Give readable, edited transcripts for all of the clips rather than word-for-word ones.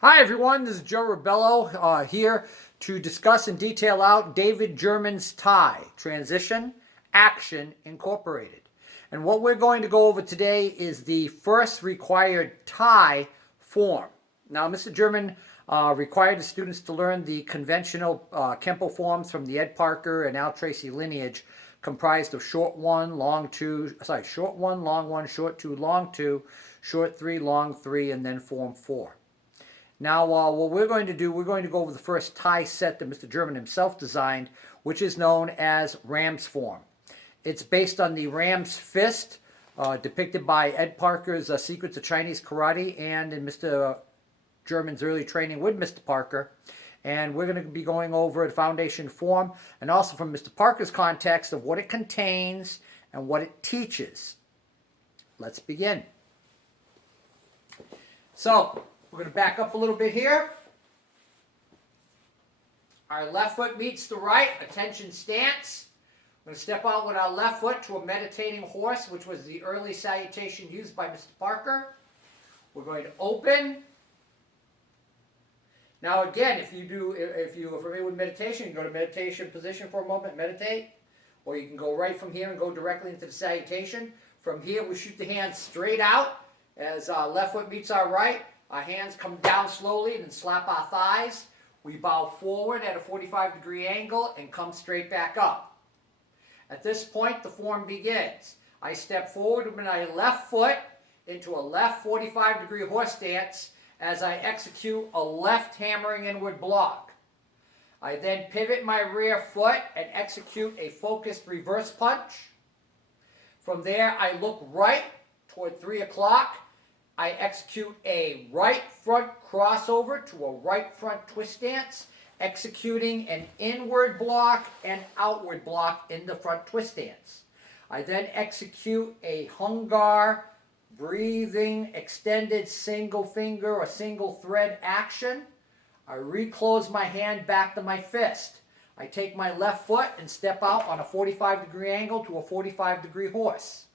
Hi everyone, this is Joe Ribello here to discuss and detail out David German's TAI, Transition Action Incorporated. And what we're going to go over today is the first required TAI form. Now, Mr. German required the students to learn the conventional Kempo forms from the Ed Parker and Al Tracy lineage, comprised of short 1, long 2, short 1, long 1, short 2, long 2, short 3, long 3, and then form 4. Now, what we're going to do, we're going to go over the first TAI set that Mr. German himself designed, which is known as Ram's form. It's based on the Ram's fist, depicted by Ed Parker's Secrets of Chinese Karate and in Mr. German's early training with Mr. Parker. And we're going to be going over the foundation form and also from Mr. Parker's context of what it contains and what it teaches. Let's begin. So, we're going to back up a little bit here. Our left foot meets the right, attention stance. We're going to step out with our left foot to a meditating horse, which was the early salutation used by Mr. Parker. We're going to open. Now again, if you're familiar with meditation, you can go to meditation position for a moment, meditate. Or you can go right from here and go directly into the salutation. From here, we shoot the hands straight out as our left foot meets our right. Our hands come down slowly and then slap our thighs. We bow forward at a 45-degree angle and come straight back up. At this point, the form begins. I step forward with my left foot into a left 45-degree horse stance as I execute a left hammering inward block. I then pivot my rear foot and execute a focused reverse punch. From there, I look right toward 3 o'clock. I execute a right front crossover to a right front twist stance, executing an inward block and outward block in the front twist stance. I then execute a hungar, breathing, extended single finger or single thread action. I reclose my hand back to my fist. I take my left foot and step out on a 45-degree angle to a 45-degree horse.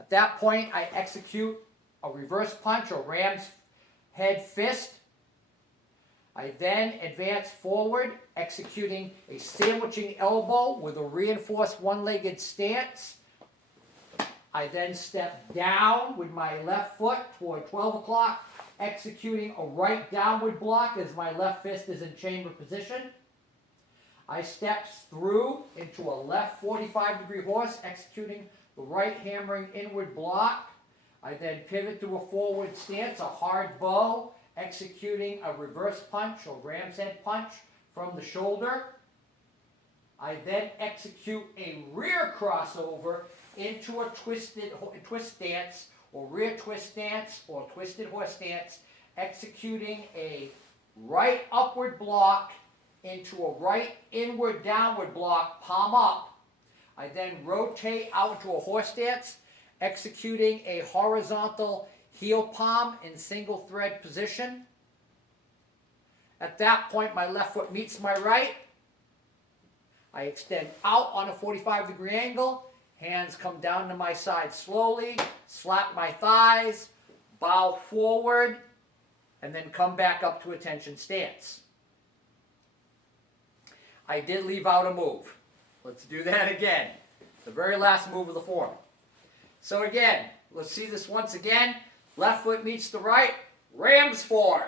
At that point, I execute a reverse punch or Ram's head fist. I then advance forward, executing a sandwiching elbow with a reinforced one-legged stance. I then step down with my left foot toward 12 o'clock, executing a right downward block as my left fist is in chamber position. I step through into a left 45-degree horse, executing the right hammering inward block. I then pivot to a forward stance, a hard bow, executing a reverse punch or Ram's head punch from the shoulder. I then execute a rear crossover into a twist stance or rear twist stance or twisted horse stance, executing a right upward block into a right inward downward block, palm up. I then rotate out into a horse stance, executing a horizontal heel palm in single thread position. At that point, my left foot meets my right. I extend out on a 45-degree angle. Hands come down to my side slowly, slap my thighs, bow forward, and then come back up to attention stance. I did leave out a move. Let's do that again. The very last move of the form. So again, let's see this once again. Left foot meets the right, Ram's form.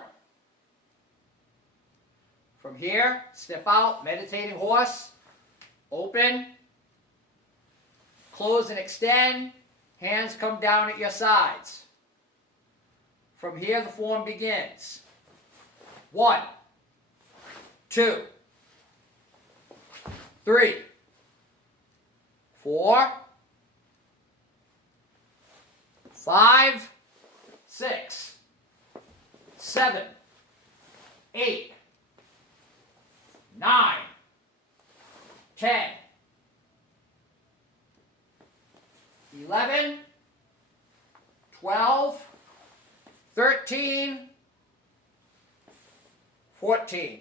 From here, step out, meditating horse, open, close and extend, hands come down at your sides. From here, the form begins. 1, 2, 3, 4, 5, 6, 7, 8, 9, 10, 11, 12, 13, 14.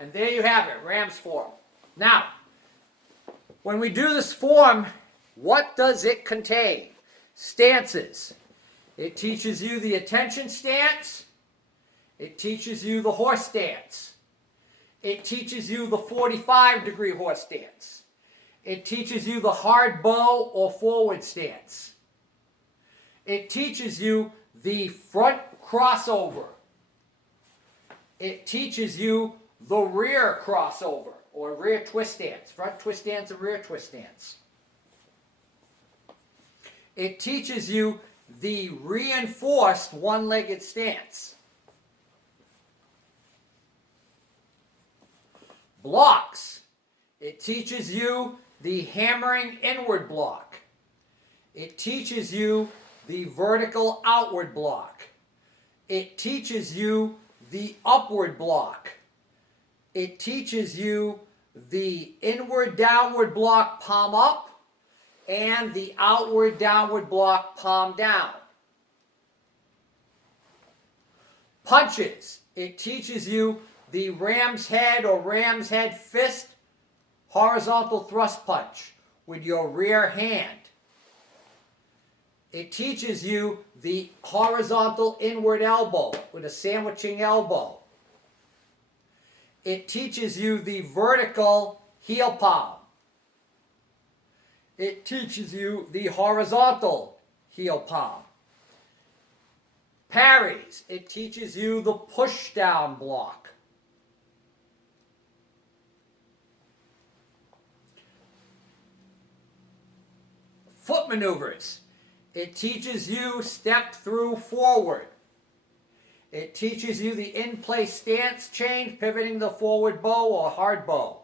And there you have it, Ram's form. Now, When we do this form, what does it contain? Stances. It teaches you the attention stance. It teaches you the horse stance. It teaches you the 45-degree horse stance. It teaches you the hard bow or forward stance. It teaches you the front crossover. It teaches you the rear crossover or rear twist stance, front twist stance and rear twist stance. It teaches you the reinforced one-legged stance. Blocks. It teaches you the hammering inward block. It teaches you the vertical outward block. It teaches you the upward block. It teaches you the inward downward block palm up and the outward downward block palm down. Punches. It teaches you the ram's head or ram's head fist horizontal thrust punch with your rear hand. It teaches you the horizontal inward elbow with a sandwiching elbow. It teaches you the vertical heel palm. It teaches you the horizontal heel palm. Parries. It teaches you the push down block. Foot maneuvers. It teaches you step through forward. It teaches you the in-place stance change, pivoting the forward bow or hard bow.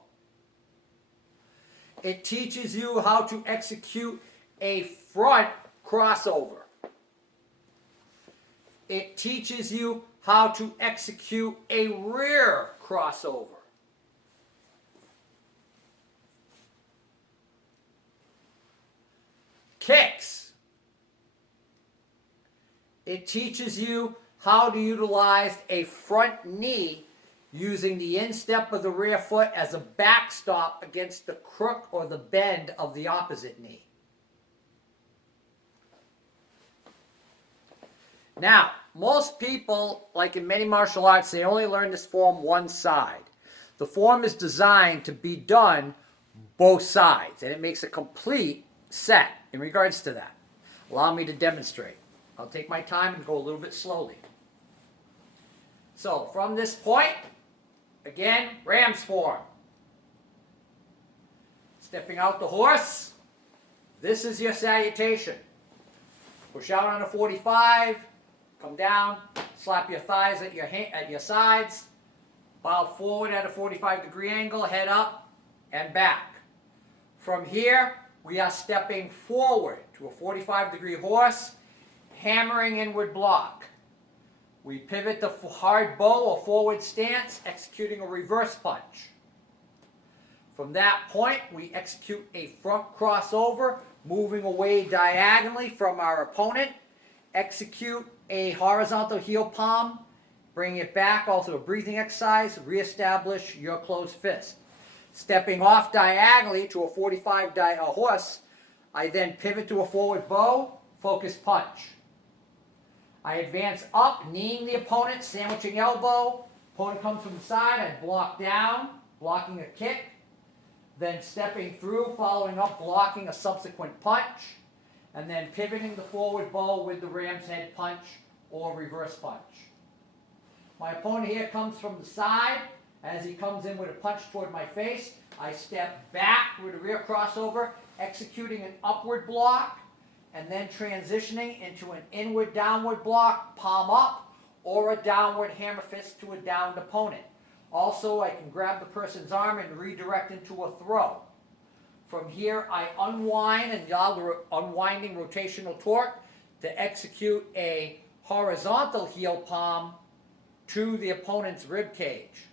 It teaches you how to execute a front crossover. It teaches you how to execute a rear crossover. Kicks. It teaches you how to utilize a front knee using the instep of the rear foot as a backstop against the crook or the bend of the opposite knee. Now, most people, like in many martial arts, they only learn this form one side. The form is designed to be done both sides, and it makes a complete set in regards to that. Allow me to demonstrate. I'll take my time and go a little bit slowly. So, from this point, again, ram's form. Stepping out the horse, this is your salutation. Push out on a 45, come down, slap your thighs at your sides, bow forward at a 45-degree angle, head up and back. From here, we are stepping forward to a 45-degree horse, hammering inward block. We pivot the hard bow or forward stance, executing a reverse punch. From that point, we execute a front crossover, moving away diagonally from our opponent. Execute a horizontal heel palm, bring it back, also a breathing exercise, reestablish your closed fist. Stepping off diagonally to a 45 horse, I then pivot to a forward bow, focus punch. I advance up, kneeing the opponent, sandwiching elbow. Opponent comes from the side, I block down, blocking a kick. Then stepping through, following up, blocking a subsequent punch. And then pivoting the forward bow with the ram's head punch or reverse punch. My opponent here comes from the side. As he comes in with a punch toward my face, I step back with a rear crossover, executing an upward block, and then transitioning into an inward-downward block, palm up, or a downward hammer fist to a downed opponent. Also, I can grab the person's arm and redirect into a throw. From here, I unwind and dial the unwinding rotational torque to execute a horizontal heel palm to the opponent's rib cage.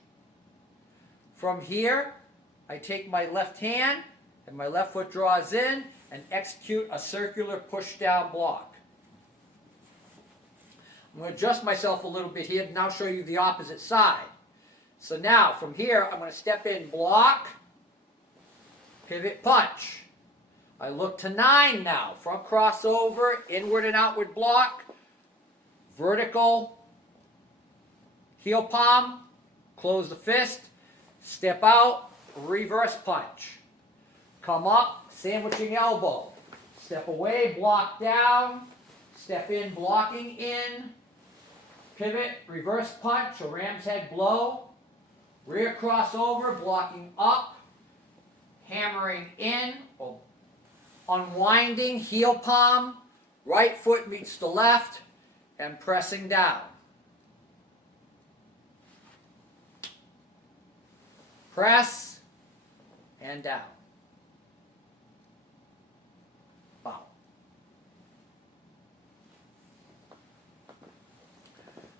From here, I take my left hand and my left foot draws in and execute a circular push-down block. I'm going to adjust myself a little bit here and now show you the opposite side. So now, from here, I'm going to step in, block, pivot punch. I look to 9 now. Front crossover, inward and outward block, vertical, heel palm, close the fist, step out, reverse punch. Come up, sandwiching elbow. Step away, block down, step in, blocking in, pivot, reverse punch, a ram's head blow, rear crossover, blocking up, hammering in, or unwinding, heel palm, right foot meets the left, and pressing down. Press, and down. Wow.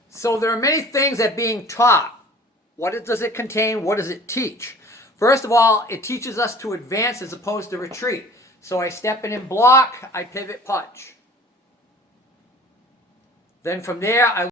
So there are many things that being taught. What does it contain? What does it teach? First of all, it teaches us to advance as opposed to retreat. So I step in and block, I pivot punch. Then from there, I